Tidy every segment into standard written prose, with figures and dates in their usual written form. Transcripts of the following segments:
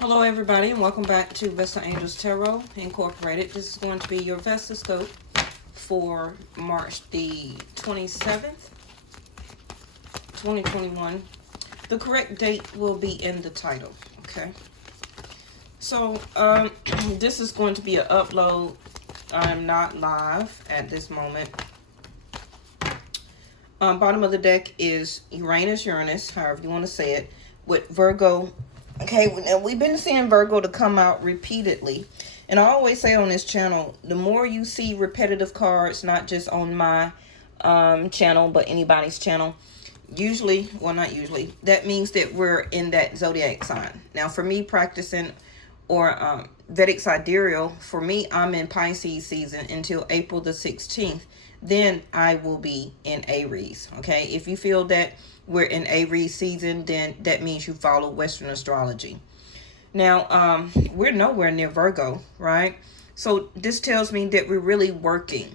Hello everybody and welcome back to Vestaangelstarot Incorporated. This is going to be your Vestascope for March the 27th, 2021. The correct date will be in the title, okay? So, this is going to be an upload. I'm not live at this moment. Bottom of the deck is Uranus, however you want to say it, with Virgo. Okay, we've been seeing Virgo to come out repeatedly. And I always say on this channel, the more you see repetitive cards, not just on my channel, but anybody's channel, usually, well, not usually, that means that we're in that zodiac sign. Now, for me, practicing or Vedic Sidereal, for me, I'm in Pisces season until April the 16th. Then I will be in Aries. Okay, if you feel that we're in Aries season, then that means you follow Western astrology. Now, we're nowhere near Virgo, right? So this tells me that we're really working.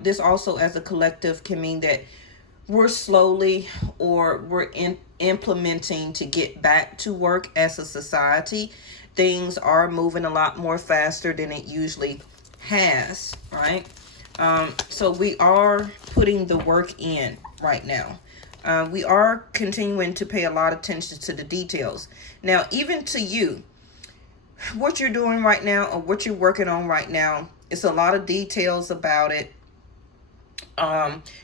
This also as a collective can mean that we're slowly or we're implementing to get back to work as a society. Things are moving a lot more faster than it usually has, right? So we are putting the work in right now. We are continuing to pay a lot of attention to the details. Now, even to you, what you're doing right now or what you're working on right now, it's a lot of details about it.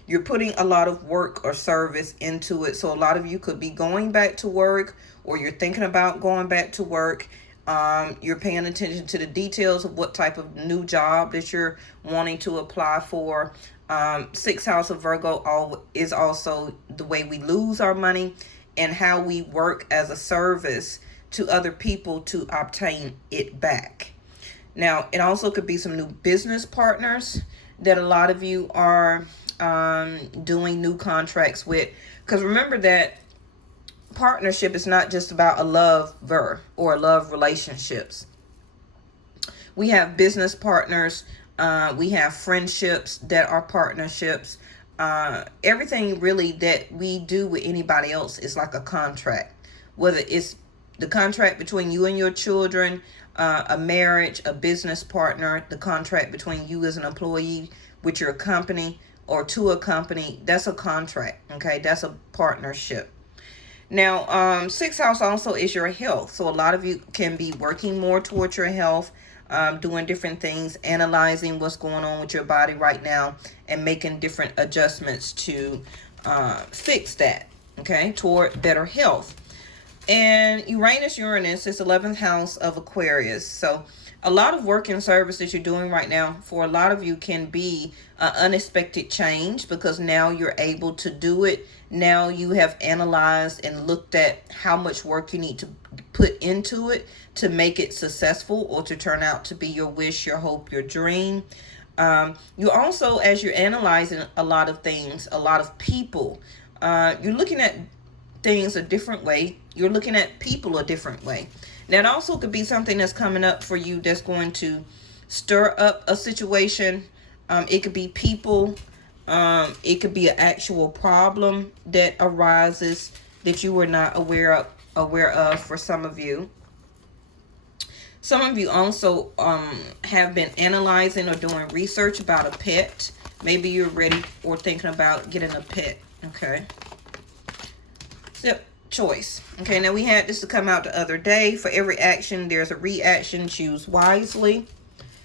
You're putting a lot of work or service into it. So a lot of you could be going back to work, or you're thinking about going back to work. You're paying attention to the details of what type of new job that you're wanting to apply for. Sixth house of Virgo is also the way we lose our money and how we work as a service to other people to obtain it back. Now, it also could be some new business partners that a lot of you are doing new contracts with. Because remember that partnership is not just about a lover or a love relationships. We have business partners. We have friendships that are partnerships. Everything really that we do with anybody else is like a contract. Whether it's the contract between you and your children, a marriage, a business partner, the contract between you as an employee with your company or to a company, that's a contract, okay? That's a partnership. Now, sixth house also is your health. So a lot of you can be working more towards your health, doing different things, analyzing what's going on with your body right now, and making different adjustments to fix that, okay, toward better health. And Uranus is 11th house of Aquarius. So a lot of work and service that you're doing right now for a lot of you can be an unexpected change, because now you're able to do it. Now you have analyzed and looked at how much work you need to put into it to make it successful or to turn out to be your wish, your hope, your dream. You also, as you're analyzing a lot of things, a lot of people, you're looking at things a different way. You're looking at people a different way. Now, it also could be something that's coming up for you that's going to stir up a situation. It could be people. It could be an actual problem that arises that you were not aware of for some of you. Some of you also have been analyzing or doing research about a pet. Maybe you're ready or thinking about getting a pet. Okay. Yep. Choice. Okay, now we had this to come out the other day. For every action, there's a reaction. Choose wisely.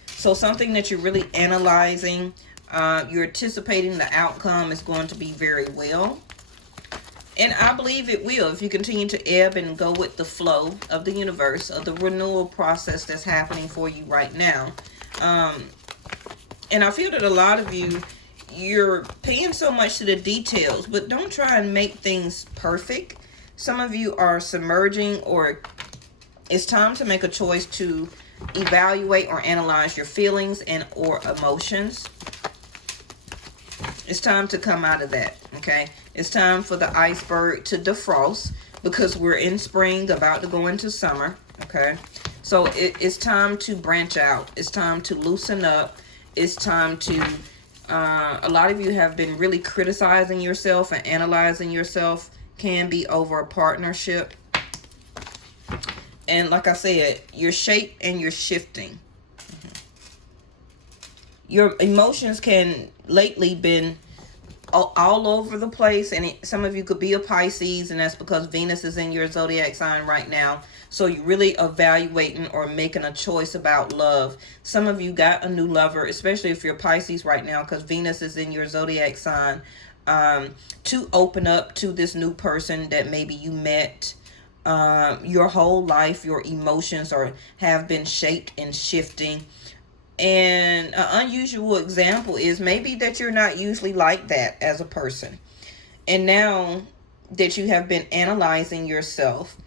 So something that you're really analyzing, you're anticipating the outcome is going to be very well. And I believe it will if you continue to ebb and go with the flow of the universe, of the renewal process that's happening for you right now. And I feel that a lot of you, you're paying so much to the details, but don't try and make things perfect. Some of you are submerging, or it's time to make a choice to evaluate or analyze your feelings and or emotions. It's time to come out of that, okay? It's time for the iceberg to defrost, because we're in spring, about to go into summer, okay? So it's time to branch out. It's time to loosen up. It's time to, a lot of you have been really criticizing yourself and analyzing yourself. Can be over a partnership. And like I said, you're shaped and you're shifting. Your emotions can lately been all over the place, and some of you could be a Pisces, and that's because Venus is in your zodiac sign right now. So you're really evaluating or making a choice about love. Some of you got a new lover, especially if you're Pisces right now, because Venus is in your zodiac sign, to open up to this new person that maybe you met. Your whole life, your emotions have been shaped and shifting. And an unusual example is maybe that you're not usually like that as a person. And now that you have been analyzing yourself,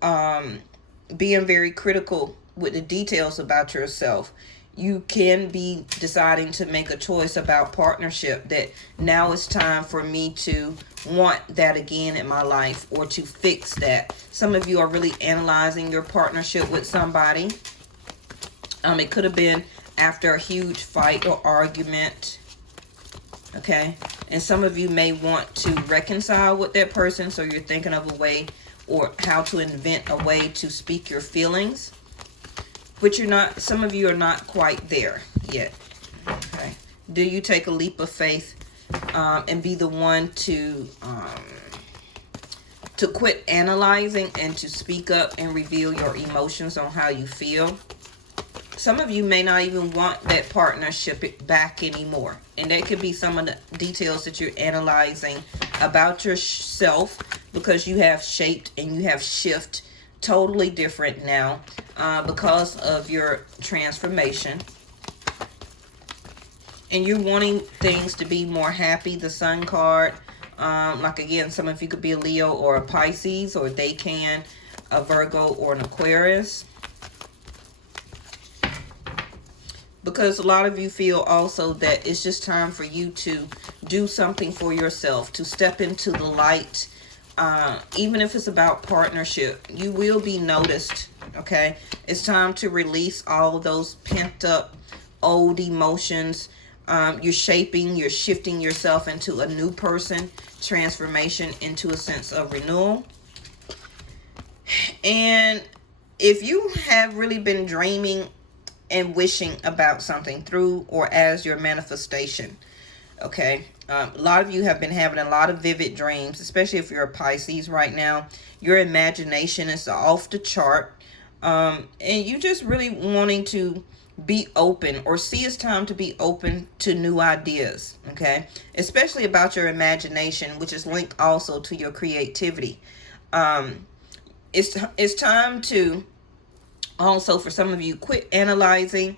being very critical with the details about yourself, you can be deciding to make a choice about partnership, that now it's time for me to want that again in my life, or to fix that. Some of you are really analyzing your partnership with somebody. It could have been after a huge fight or argument, okay? And some of you may want to reconcile with that person, so you're thinking of a way or how to invent a way to speak your feelings. But you're not, some of you are not quite there yet, okay? Do you take a leap of faith and be the one to quit analyzing and to speak up and reveal your emotions on how you feel? Some of you may not even want that partnership back anymore. And that could be some of the details that you're analyzing about yourself, because you have shaped and you have shifted totally different now because of your transformation. And you're wanting things to be more happy. The Sun card, like again, some of you could be a Leo or a Pisces, or they can, a Virgo or an Aquarius. Because a lot of you feel also that it's just time for you to do something for yourself, to step into the light. Even if it's about partnership, you will be noticed, okay? It's time to release all those pent up old emotions. You're shifting yourself into a new person, transformation into a sense of renewal. And if you have really been dreaming and wishing about something through or as your manifestation, okay, a lot of you have been having a lot of vivid dreams, especially if you're a Pisces right now. Your imagination is off the chart, and you just really wanting to be open, or see it's time to be open to new ideas, okay, especially about your imagination, which is linked also to your creativity. It's time to also, for some of you, quit analyzing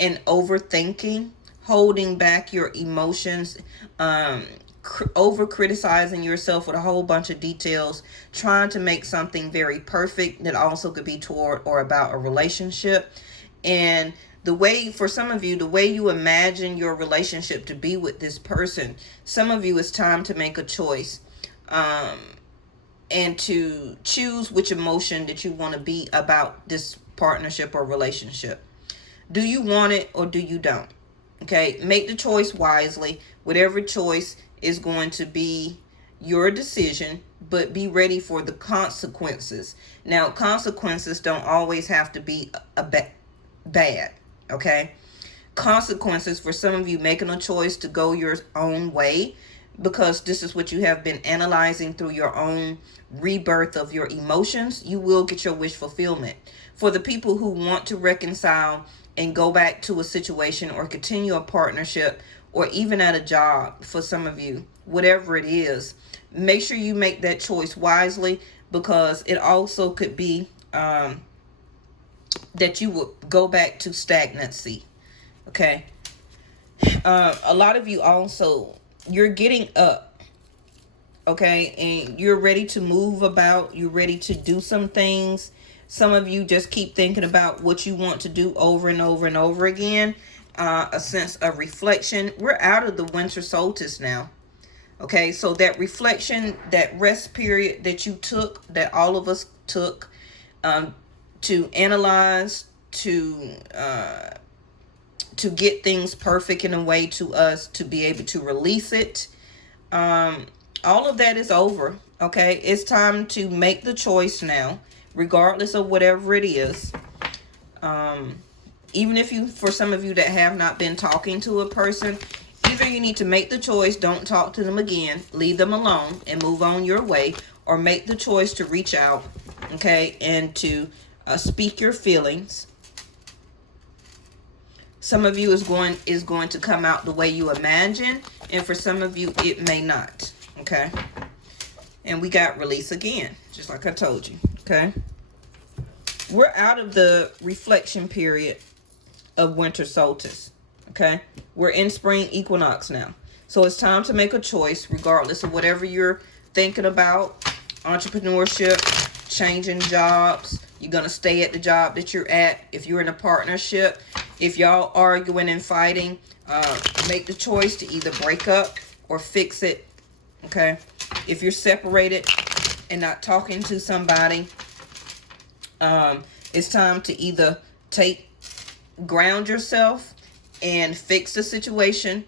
and overthinking, holding back your emotions, over criticizing yourself with a whole bunch of details, trying to make something very perfect that also could be toward or about a relationship. And the way, for some of you, the way you imagine your relationship to be with this person, some of you, it's time to make a choice and to choose which emotion that you want to be about this partnership or relationship. Do you want it or do you don't? Okay, make the choice wisely. Whatever choice is going to be your decision, but be ready for the consequences. Now, consequences don't always have to be bad, okay? Consequences for some of you making a choice to go your own way, because this is what you have been analyzing through your own rebirth of your emotions, you will get your wish fulfillment. For the people who want to reconcile and go back to a situation or continue a partnership, or even at a job, for some of you, whatever it is, make sure you make that choice wisely, because it also could be that you would go back to stagnancy, okay? A lot of you also, you're getting up, okay, and you're ready to move about, you're ready to do some things. Some of you just keep thinking about what you want to do over and over and over again. A sense of reflection. We're out of the winter solstice now, okay? So that reflection, that rest period that you took, that all of us took, to analyze, to get things perfect in a way to us to be able to release it. All of that is over, okay? It's time to make the choice now. regardless of whatever it is. Even if you, for some of you that have not been talking to a person, either you need to make the choice, don't talk to them again, leave them alone and move on your way, or make the choice to reach out, okay, and to speak your feelings. Some of you is going to come out the way you imagine, and for some of you it may not, okay? And we got release again, just like I told you, okay? We're out of the reflection period of winter solstice, okay? We're in spring equinox now. So it's time to make a choice, regardless of whatever you're thinking about. Entrepreneurship, changing jobs. You're going to stay at the job that you're at. If you're in a partnership, if y'all arguing and fighting, make the choice to either break up or fix it, okay? If you're separated and not talking to somebody, it's time to either ground yourself and fix the situation.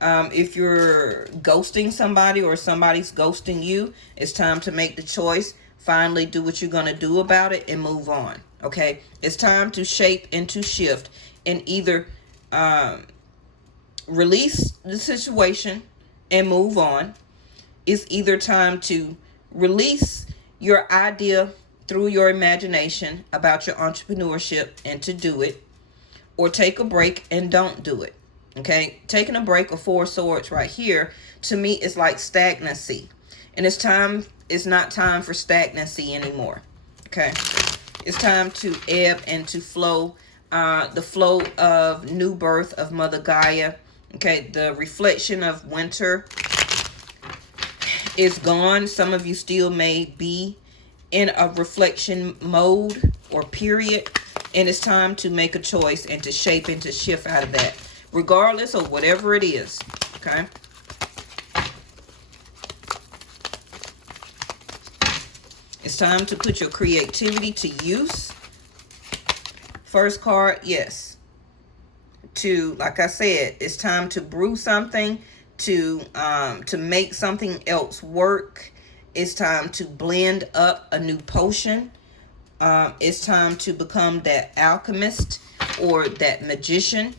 If you're ghosting somebody or somebody's ghosting you, it's time to make the choice. Finally do what you're going to do about it and move on, okay? It's time to shape and to shift and either release the situation and move on. It's either time to release your idea through your imagination about your entrepreneurship and to do it, or take a break and don't do it, okay? Taking a break of 4 swords right here, to me, is like stagnancy. And it's not time for stagnancy anymore, okay? It's time to ebb and to flow, the flow of new birth of Mother Gaia, okay? The reflection of winter is gone. Some of you still may be in a reflection mode or period, and it's time to make a choice and to shape and to shift out of that, regardless of whatever it is, okay? It's time to put your creativity to use. First card, yes. Like I said, it's time to brew something, to make something else work. It's time to blend up a new potion. It's time to become that alchemist or that magician,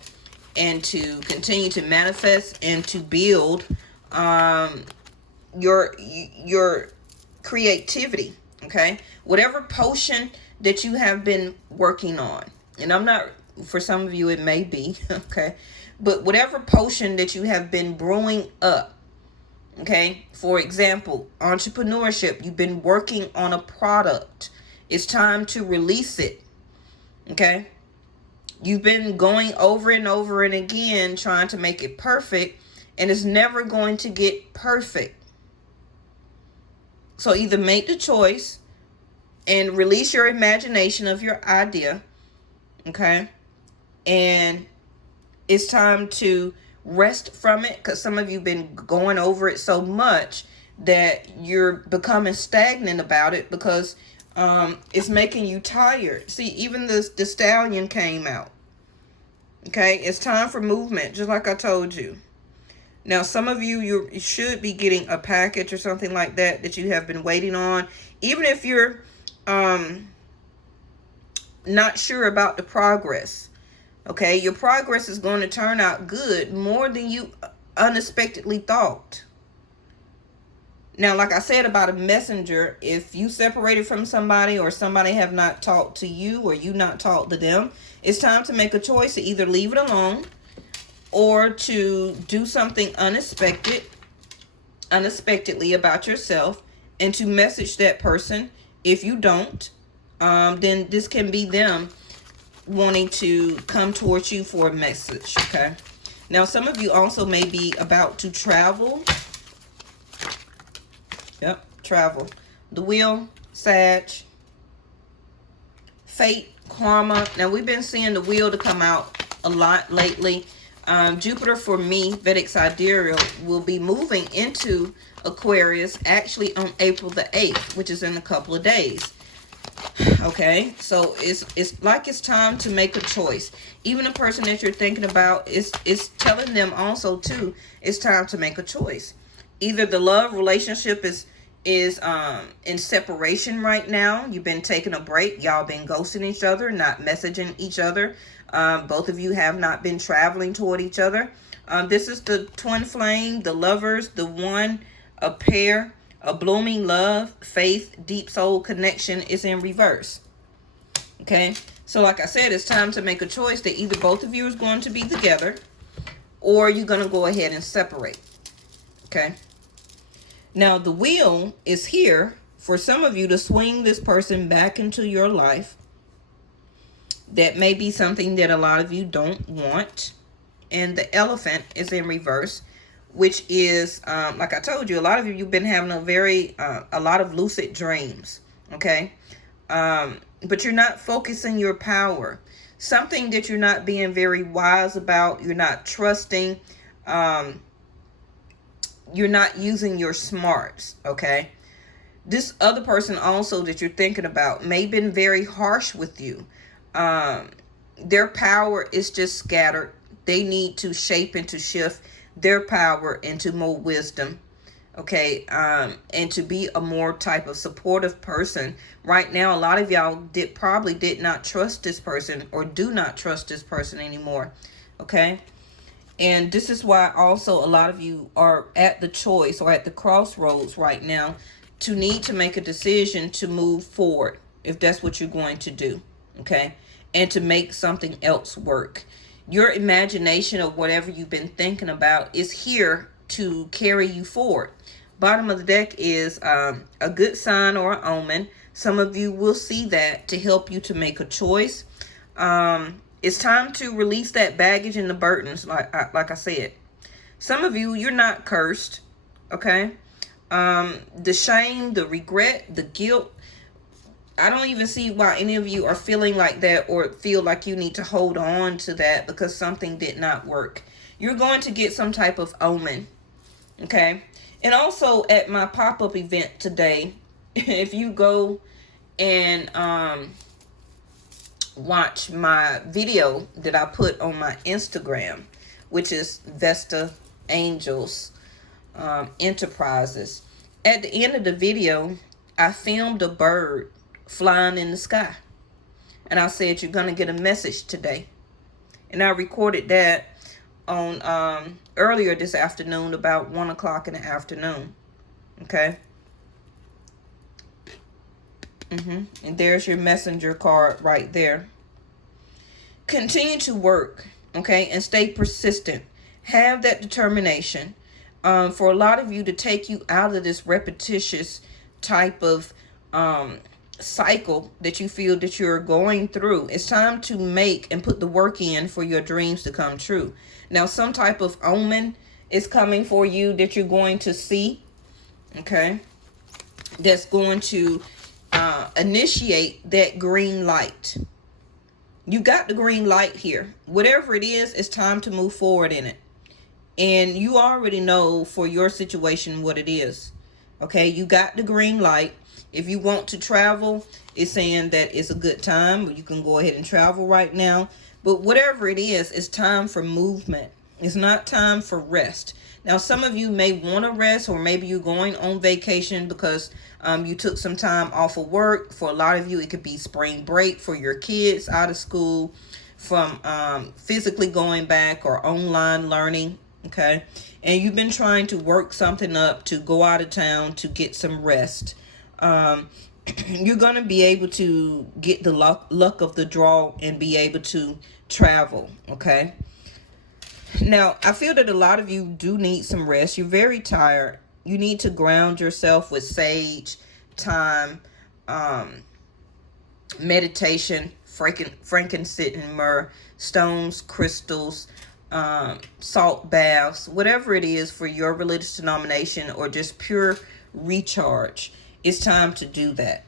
and to continue to manifest and to build your creativity, okay? Whatever potion that you have been working on, and I'm not, for some of you it may be, okay? But whatever potion that you have been brewing up, okay? For example, entrepreneurship, you've been working on a product. It's time to release it, okay? You've been going over and over and again trying to make it perfect, and it's never going to get perfect. So either make the choice and release your imagination of your idea, okay? And it's time to rest from it, because some of you have been going over it so much that you're becoming stagnant about it, because it's making you tired. See, even the stallion came out. Okay, it's time for movement, just like I told you. Now, some of you should be getting a package or something like that you have been waiting on. Even if you're not sure about the progress. Okay, your progress is going to turn out good, more than you unexpectedly thought. Now, like I said about a messenger, if you separated from somebody or somebody have not talked to you or you not talked to them, it's time to make a choice to either leave it alone or to do something unexpectedly about yourself, and to message that person. If you don't, then this can be them wanting to come towards you for a message, okay? Now, some of you also may be about to travel. Yep, travel. The wheel, Sag, fate, karma. Now, we've been seeing the wheel to come out a lot lately. Jupiter, for me, Vedic Sidereal, will be moving into Aquarius actually on April the 8th, which is in a couple of days. Okay, so it's like it's time to make a choice. Even the person that you're thinking about is telling them also too, it's time to make a choice. Either the love relationship is is in separation right now. You've been taking a break. Y'all been ghosting each other, not messaging each other. Both of you have not been traveling toward each other. This is the twin flame, the lovers, the one, a pair, a blooming love, faith, deep soul connection is in reverse. Okay, so like I said, it's time to make a choice that either both of you is going to be together or you're going to go ahead and separate. Okay, now the wheel is here for some of you to swing this person back into your life. That may be something that a lot of you don't want. And the elephant is in reverse, which is, like I told you, a lot of you, you've been having a lot of lucid dreams. Okay. But you're not focusing your power. Something that you're not being very wise about. You're not trusting. You're not using your smarts. Okay. This other person also that you're thinking about may have been very harsh with you. Their power is just scattered. They need to shape and to shift their power into more wisdom. Okay. And to be a more type of supportive person. Right now, a lot of y'all probably did not trust this person or do not trust this person anymore. Okay. And this is why also a lot of you are at the choice or at the crossroads right now to need to make a decision to move forward if that's what you're going to do. Okay. And to make something else work. Your imagination of whatever you've been thinking about is here to carry you forward. Bottom of the deck is a good sign or an omen. Some of you will see that to help you to make a choice. It's time to release that baggage and the burdens, like I said. Some of you, you're not cursed, okay? The shame, the regret, the guilt, I don't even see why any of you are feeling like that or feel like you need to hold on to that because something did not work. You're going to get some type of omen, okay? And also at my pop-up event today, if you go and watch my video that I put on my Instagram, which is Vestaangelstarot Enterprises. At the end of the video, I filmed a bird flying in the sky. And I said, you're going to get a message today. And I recorded that on earlier this afternoon, about 1 o'clock in the afternoon. Okay. And there's your messenger card right there. Continue to work, okay, and stay persistent. Have that determination for a lot of you to take you out of this repetitious type of cycle that you feel that you're going through. It's time to make and put the work in for your dreams to come true. Now, some type of omen is coming for you that you're going to see, okay, that's going to initiate that green light. You got the green light here. Whatever it is, it's time to move forward in it. And you already know for your situation what it is. Okay, you got the green light. If you want to travel, it's saying that it's a good time. You can go ahead and travel right now. But whatever it is, it's time for movement. It's not time for rest. Now, some of you may want to rest, or maybe you're going on vacation because you took some time off of work. For a lot of you, it could be spring break for your kids out of school, from physically going back or online learning. Okay. And you've been trying to work something up to go out of town to get some rest. You're going to be able to get the luck of the draw and be able to travel. Okay. Now, I feel that a lot of you do need some rest. You're very tired. You need to ground yourself with sage, thyme, meditation, frankincense and myrrh, stones, crystals, salt baths, whatever it is for your religious denomination or just pure recharge. It's time to do that.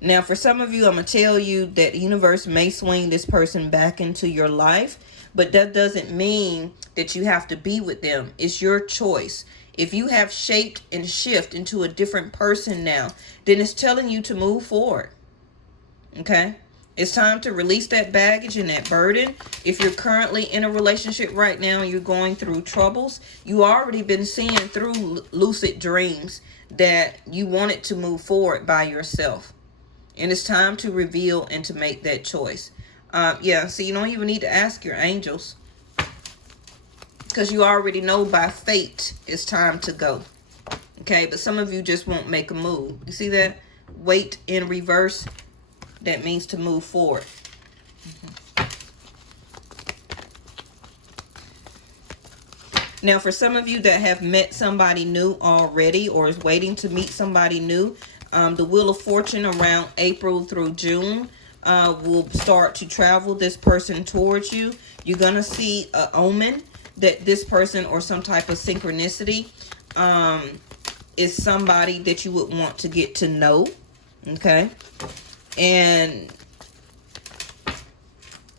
Now, for some of you, I'm going to tell you that the universe may swing this person back into your life, but that doesn't mean that you have to be with them. It's your choice. If you have shaped and shift into a different person now, then it's telling you to move forward. Okay? It's time to release that baggage and that burden. If you're currently in a relationship right now and you're going through troubles, you already been seeing through lucid dreams that you wanted to move forward by yourself. And it's time to reveal and to make that choice. Yeah, so you don't even need to ask your angels, because you already know by fate it's time to go. Okay, but some of you just won't make a move. You see that? Wait in reverse. That means to move forward. Now, for some of you that have met somebody new already or is waiting to meet somebody new, the Wheel of Fortune around April through June will start to travel this person towards you. You're going to see an omen that this person, or some type of synchronicity, is somebody that you would want to get to know. Okay. And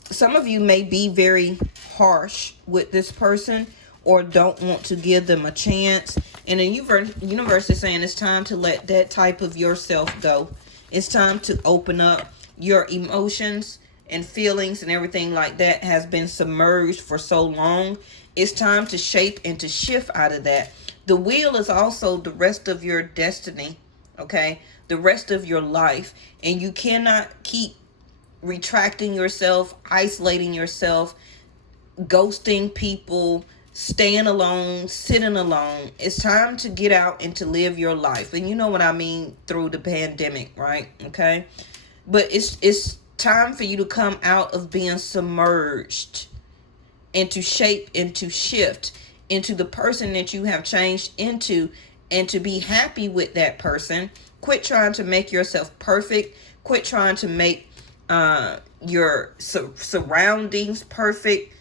some of you may be very harsh with this person or don't want to give them a chance. And the universe is saying it's time to let that type of yourself go. It's time to open up. Your emotions and feelings and everything like that has been submerged for so long. It's time to shape and to shift out of that. The wheel is also the rest of your destiny, okay? The rest of your life. And you cannot keep retracting yourself, isolating yourself, ghosting people, staying alone, sitting alone. It's time to get out and to live your life. And you know what I mean through the pandemic, right? Okay? But it's time for you to come out of being submerged and to shape and to shift into the person that you have changed into, and to be happy with that person. Quit trying to make yourself perfect. Quit trying to make your surroundings perfect.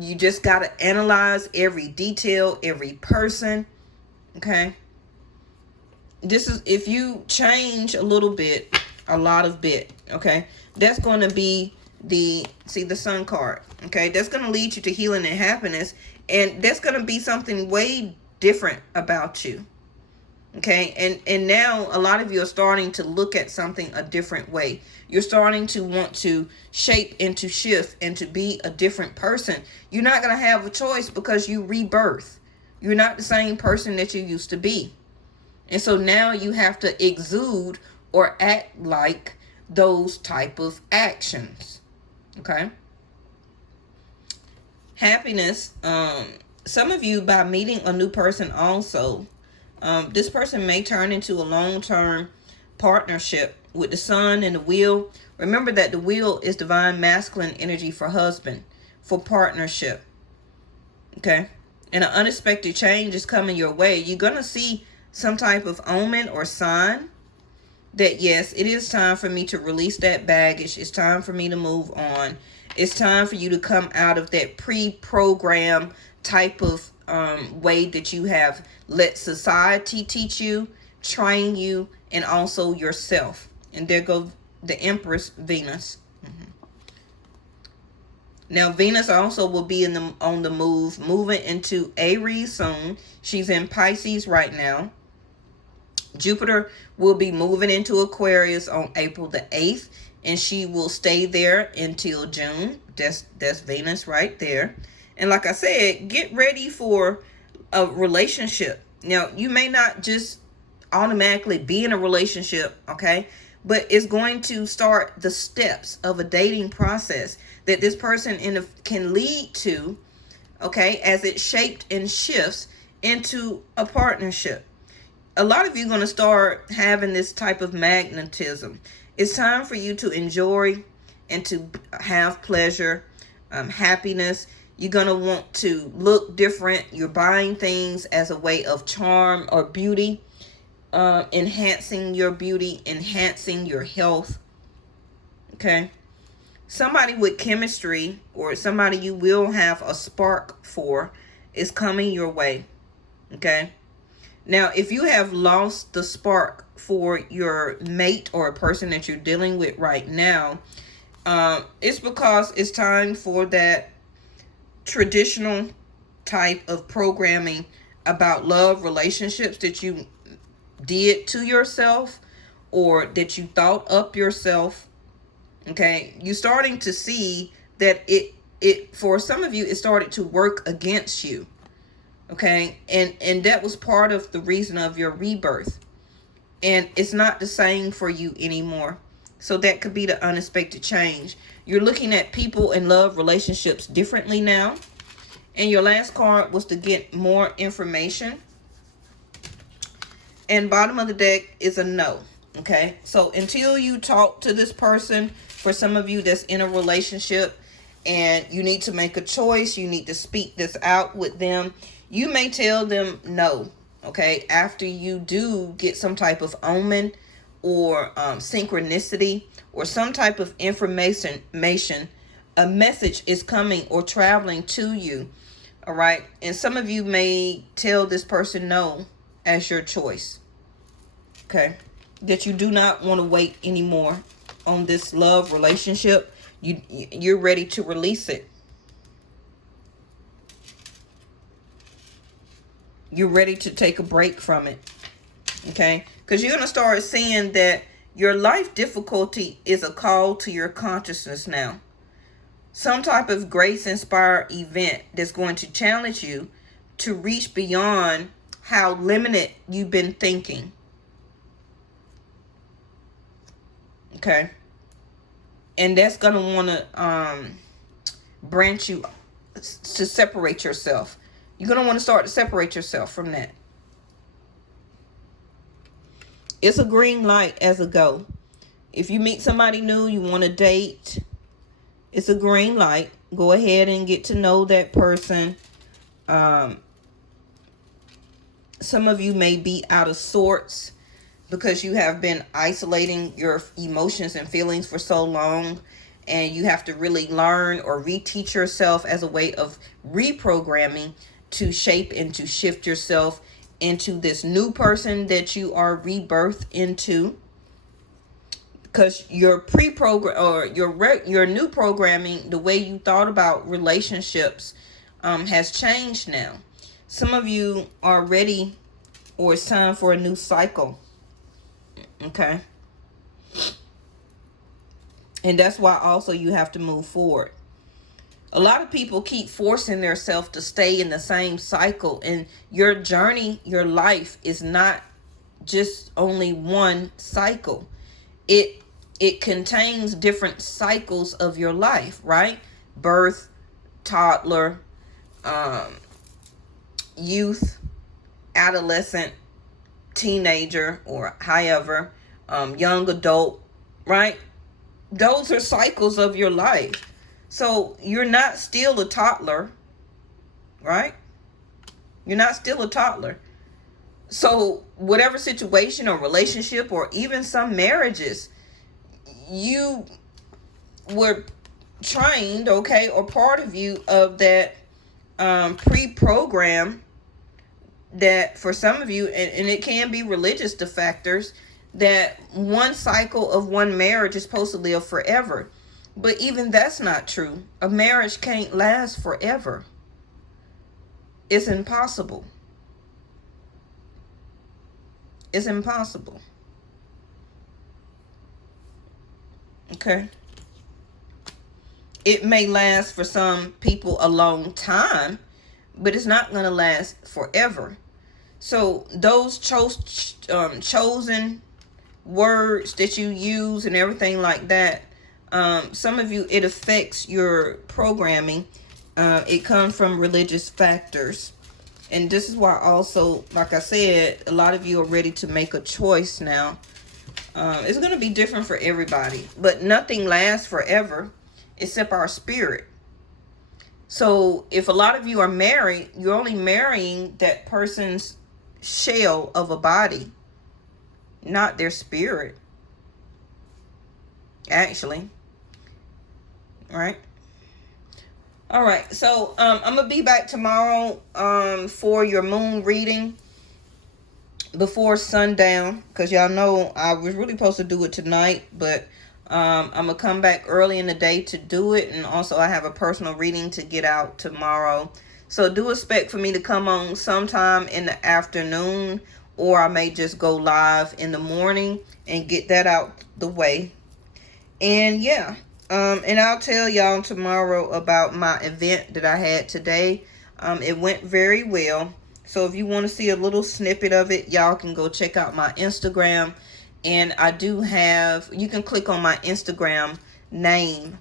You just got to analyze every detail, every person. Okay. This is, if you change a little bit, a lot of bit, okay, that's going to be the Sun card. Okay, that's going to lead you to healing and happiness, and that's going to be something way different about you. Okay, and now a lot of you are starting to look at something a different way. You're starting to want to shape and to shift and to be a different person. You're not going to have a choice because you rebirth. You're not the same person that you used to be. And so now you have to exude or act like those type of actions. Okay. Happiness. Some of you, by meeting a new person also, this person may turn into a long-term partnership with the sun and the wheel. Remember that the wheel is divine masculine energy for husband, for partnership. Okay. And an unexpected change is coming your way. You're going to see some type of omen or sign that, yes, it is time for me to release that baggage. It's time for me to move on. It's time for you to come out of that pre-programmed type of way that you have let society teach you, train you, and also yourself. And there goes the Empress Venus. Now, Venus also will be on the move, moving into Aries soon. She's in Pisces right now. Jupiter will be moving into Aquarius on April the 8th, and she will stay there until June. That's Venus right there. And like I said, get ready for a relationship. Now, you may not just automatically be in a relationship, okay? But it's going to start the steps of a dating process that this person can lead to, okay, as it shaped and shifts into a partnership. A lot of you are going to start having this type of magnetism. It's time for you to enjoy and to have pleasure, happiness. You're going to want to look different. You're buying things as a way of charm or beauty, enhancing your beauty, enhancing your health. Okay. Somebody with chemistry, or somebody you will have a spark for, is coming your way. Okay. Now, if you have lost the spark for your mate or a person that you're dealing with right now, it's because it's time for that traditional type of programming about love relationships that you did to yourself or that you thought up yourself. Okay, you're starting to see that it for some of you, it started to work against you. Okay, and that was part of the reason of your rebirth, and it's not the same for you anymore. So that could be the unexpected change. You're looking at people and love relationships differently now. And your last card was to get more information. And bottom of the deck is a no. Okay, so until you talk to this person, for some of you that's in a relationship and you need to make a choice, you need to speak this out with them, you may tell them no. Okay, after you do get some type of omen or synchronicity or some type of information, a message is coming or traveling to you. All right, and some of you may tell this person no as your choice. Okay, that you do not want to wait anymore on this love relationship. You're ready to release it. You're ready to take a break from it. Okay, because you're going to start seeing that your life difficulty is a call to your consciousness now. Some type of grace-inspired event that's going to challenge you to reach beyond how limited you've been thinking. Okay, and that's going to want to branch you to separate yourself. You're going to want to start to separate yourself from that. It's a green light as a go. If you meet somebody new, you want to date, it's a green light. Go ahead and get to know that person. Some of you may be out of sorts because you have been isolating your emotions and feelings for so long, and you have to really learn or reteach yourself as a way of reprogramming to shape and to shift yourself into this new person that you are rebirthed into. Because your pre-program or your new programming, the way you thought about relationships has changed now. Some of you are ready, or it's time for a new cycle. Okay, and that's why also you have to move forward. A lot of people keep forcing themselves to stay in the same cycle, and your journey, your life is not just only one cycle. It contains different cycles of your life, right? Birth, toddler, youth, adolescent, teenager, or however, young adult, right? Those are cycles of your life. So you're not still a toddler, right? You're not still a toddler. So whatever situation or relationship or even some marriages, you were trained, okay, or part of you of that pre-program that for some of you, and it can be religious factors, that one cycle of one marriage is supposed to live forever. But even that's not true. A marriage can't last forever. It's impossible. It's impossible. Okay. It may last for some people a long time, but it's not going to last forever. So those chosen words that you use and everything like that, some of you, it affects your programming. It comes from religious factors. And this is why also, like I said, a lot of you are ready to make a choice now. It's going to be different for everybody, but nothing lasts forever except our spirit. So if a lot of you are married, you're only marrying that person's shell of a body, not their spirit, actually. Right? All right. So I'm going to be back tomorrow for your moon reading before sundown, because y'all know I was really supposed to do it tonight, but I'm going to come back early in the day to do it. And also I have a personal reading to get out tomorrow. So do expect for me to come on sometime in the afternoon, or I may just go live in the morning and get that out the way. And yeah, and I'll tell y'all tomorrow about my event that I had today. It went very well. So if you want to see a little snippet of it, y'all can go check out my Instagram. And I do have, you can click on my Instagram name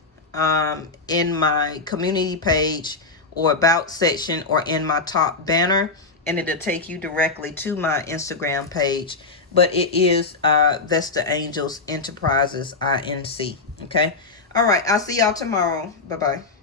in my community page or about section or in my top banner, and it'll take you directly to my Instagram page. But it is Vesta Angels Enterprises Inc. Okay. All right. I'll see y'all tomorrow. Bye bye.